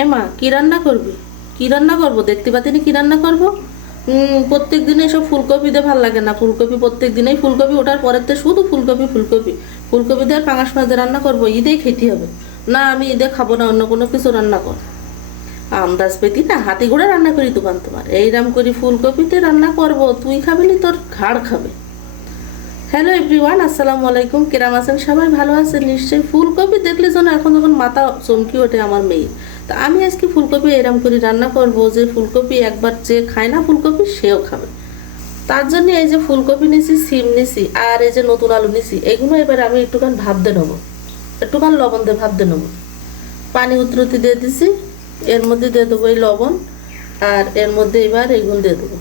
এ মা, কী রান্না করবি? কী রান্না করব? দেখতে পাতিনি কী রান্না করব? প্রত্যেক দিনে এসব ফুলকপি দিয়ে ভালো লাগে না। ফুলকপি প্রত্যেক দিনেই ফুলকপি ওঠার পরের থেকে শুধু ফুলকপি ফুলকপি। ফুলকপি দিয়ে পাঙাশ মাছ রান্না করব, ঈদেই খেতে হবে। না, আমি ঈদে খাব না, অন্য কোনো কিছু রান্না কর। আমদাজ পেতি না, হাতি ঘোড়া রান্না করি দোকান তোমার। এইরাম করি ফুলকপিতে রান্না করব, তুই খাবিনি তোর ঘাড় খাবে। হ্যালো এভরিওয়ান আসসালামু আলাইকুম। কেরাম আছেন সবাই? ভালো আছেন? নিশ্চয়ই ফুলকপি দেখলে যেন এখন যখন মাথা চমকি ওঠে আমার মেয়ে। তা আমি আজকে ফুলকপি এরম করে রান্না করব যে ফুলকপি একবার যে খায় না ফুলকপি, সেও খাবে। তার জন্য এই যে ফুলকপি নিছি, সিম নিছি, আর এই যে নতুন আলু নিছি, এগুলো এবার আমি একটুখান ভাবতে নেব। একটুখান লবণ দিয়ে ভাবতে নেব। পানি উত্রতি দিয়ে দিছি, এর মধ্যে দিয়ে দেবো এই লবণ, আর এর মধ্যে এবার এইগুলো দিয়ে দেবো।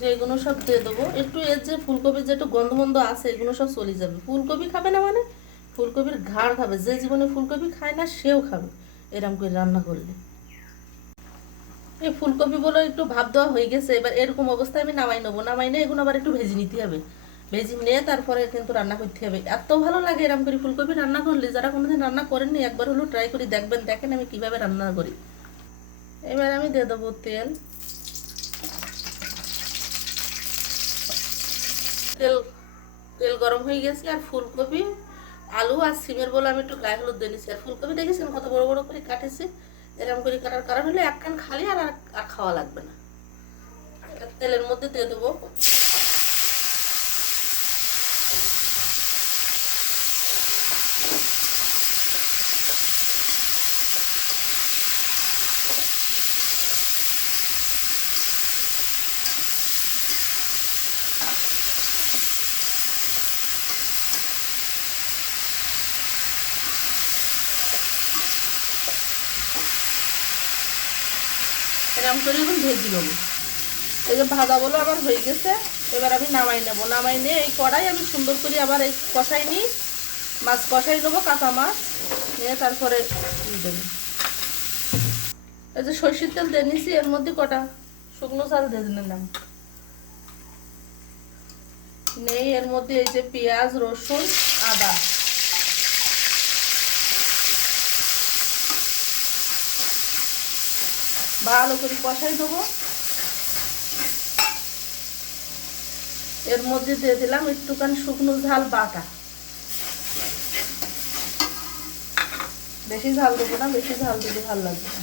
যে এগুলো সব দিয়ে দেবো। একটু এর যে ফুলকপির যে একটু গন্ধ আছে, এগুলো সব চলে যাবে। ফুলকপি খাবে না মানে? ফুলকপির ঘাড় খাবে। যে জীবনে ফুলকপি খায় না, সেও খাবে এরম করে রান্না করলে। এই ফুলকপি বলে একটু ভাব দেওয়া হয়ে গেছে, এবার এরকম অবস্থায় আমি নামাই নেব। নামাই নিয়ে এগুলো আবার একটু ভেজে নিতে হবে। ভেজে নিয়ে তারপরে কিন্তু রান্না করতে হবে। এত ভালো লাগে এরকম করে ফুলকপি রান্না করলে, যারা কোনোদিন রান্না করেননি, একবার হলেও ট্রাই করি দেখবেন। দেখেন আমি কীভাবে রান্না করি। এবার আমি দিয়ে দেবো তেল। তেল তেল গরম হয়ে গেছে আর ফুলকপি, আলু আর সিমের বলে আমি একটু গায়ে হলুদ দিয়ে আর ফুলকপি দেখেছেন কত বড় বড় করে কাটেছি? এরকম করে কাটার কারণ হলে একখান খালি আর আর- খাওয়া লাগবে না। তেলের মধ্যে দিয়ে দেবো। এরকম করে এখন ভেজে নেব। এই যে ভাজা বলো আমার হয়ে গেছে, এবার আমি নামাই নেব। নামাই নিয়ে এই কড়াই আমি সুন্দর করে আবার এই কষাই নিই। মাছ কষাই নেব, কাঁচা মাছ। নিয়ে তারপরে দেবো। এই যে সর্ষের তেল দিয়ে নিছি, এর মধ্যে কটা? শুকনো চাল দিয়ে নিলাম নেই এর মধ্যে এই যে পেঁয়াজ, রসুন, আদা। ভালো করে কষাই দেবো। এর মধ্যে দিয়ে দিলাম একটুখানি শুকনো ঝাল বাটা। বেশি ঝাল দেবো না, বেশি ঝাল দিলে ভালো লাগবে না।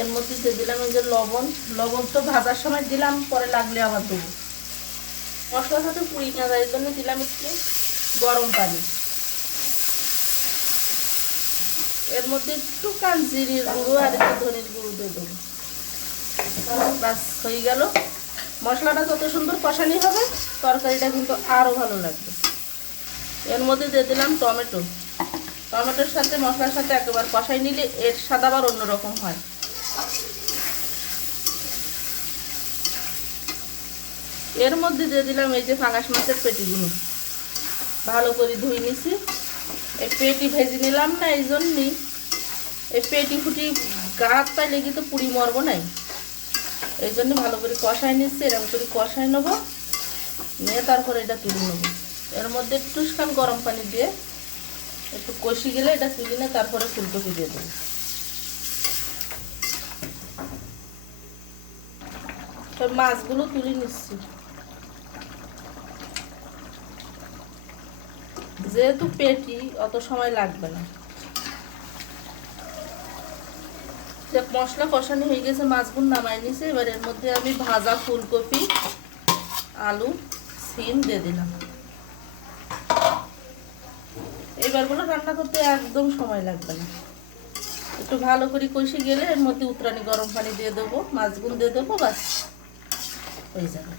এর মধ্যে দিয়ে দিলাম এই যে লবণ। লবণ তো ভাজার সময় দিলাম, পরে লাগলে আবার দেবো। মশলার সাথে পুড়ি না এর জন্য দিলাম একটু গরম পানি। এর মধ্যে একটু কান জিরির গুঁড়ো আর একটু ধনির গুঁড়ো দিয়ে দেবো। বাস, হয়ে গেল। মশলাটা যত সুন্দর কষানি হবে, তরকারিটা কিন্তু আরও ভালো লাগবে। এর মধ্যে দিয়ে দিলাম টমেটো। টমেটোর সাথে মশলার সাথে একেবারে কষাই নিলে এর স্বাদ আবার অন্যরকম হয়। এর মধ্যে দিয়ে দিলাম এই যে ফাঙাস মাছের পেটিগুলো। ভালো করে ধুই নিছি। এই পেটি ভেজে নিলাম না, এই জন্যই। এই পেটি ফুটি গাছ পাই লেগে তো পুরি মরবো নাই। এই জন্য ভালো করে কষাই নিচ্ছি এরকম করে কষাই নেব। নিয়ে তারপরে এটা তুলে নেব। এর মধ্যে একটু খান গরম পানি দিয়ে একটু কষি গেলে এটা তুলে নিয়ে তারপরে ফুলকপি দিয়ে দেবো। মাছগুলো তুলে নিচ্ছি। যেহেতু পেটি, অত সময় লাগবে না। মশলা কষানি হয়ে গেছে, মাছগুলো নামাই নিছে। এবার এর মধ্যে আমি ভাজা ফুলকপি, আলু, সিম দিয়ে দিলাম। এবারগুলো রান্না করতে একদম সময় লাগবে না। একটু ভালো করে কষে গেলে এর মধ্যে উতরানি গরম পানি দিয়ে দেবো, মাছগুলো দিয়ে দেবো বাস হয়ে যাবে।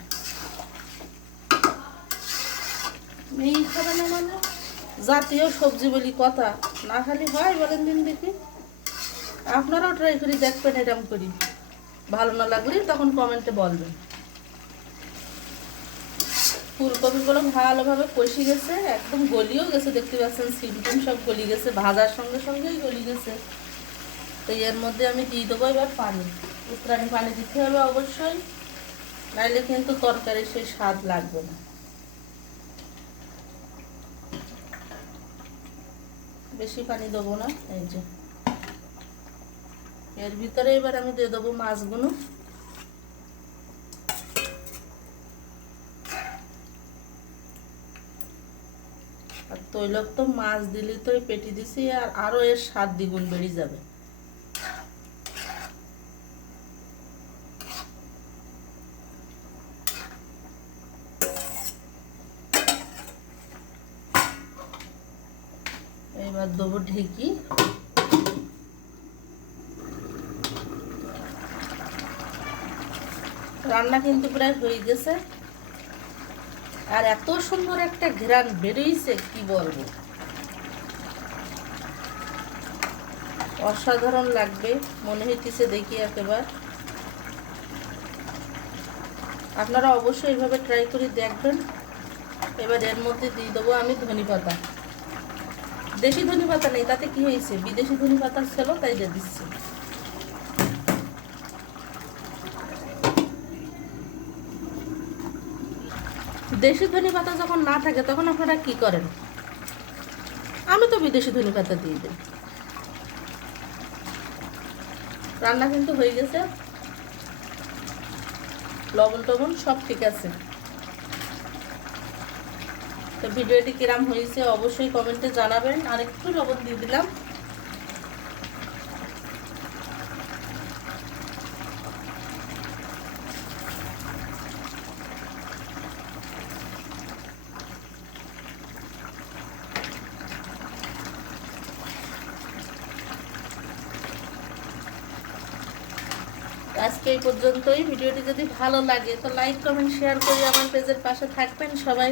এই খাবে না মানে? জাতীয় সবজি বলি কথা। না খালি হয় বলেন দিন দেখি। আপনারাও ট্রাই করি দেখবেন এরকম করি। ভালো না লাগলে তখন কমেন্টে বলবেন। ফুলকপিগুলো ভালোভাবে কষি গেছে, একদম গলিও গেছে, দেখতে পাচ্ছেন সিমটিম সব গলি গেছে, ভাজার সঙ্গে সঙ্গেই গলি গেছে। তো এর মধ্যে আমি দিয়ে দেবো এবার পানি। উত্তরানি পানি দিতে হবে অবশ্যই, নাইলে কিন্তু তরকারি সেই স্বাদ লাগবে না। বেশি পানি দেবো না, এই যে। এর ভিতরে এবার আমি দিয়ে দেবো মাছগুলো। আর তৈলাক্ত মাছ দিলে তো পেটি দিছি, আর আরও এর স্বাদ দ্বিগুণ বেড়ে যাবে। এবার দেবো ঢেকি। রান্না কিন্তু প্রায় হয়ে গেছে। আর এত সুন্দর একটা ঘেরান বেরিয়েছে, কি বলব? অসাধারণ লাগবে, মনে হইতেছে দেখি একেবার। আপনারা অবশ্যই এইভাবে ট্রাই করে দেখবেন। এবার এর মধ্যে দিয়ে দেবো আমি ধনে পাতা দেশি ধনে পাতা নেই, তাতে কি হয়েছে? বিদেশি ধনে পাতা ছিল, তাই দিয়ে দিচ্ছি। দেশি ধনে পাতা যখন না থাকে, তখন আপনারা কি করেন? আমি তো বিদেশি ধনে পাতা দিয়ে দিই। রান্না কিন্তু হয়ে গেছে। লবণ টবণ সব ঠিক আছে। তো ভিডিওটি কিরাম হয়েছে অবশ্যই কমেন্টে জানাবেন। আর একটু লবণ দিয়ে দিলাম। আজকে এই পর্যন্তই। ভিডিওটি যদি ভালো লাগে, তো লাইক কমেন্ট শেয়ার করে আমার পেজের পাশে থাকবেন সবাই।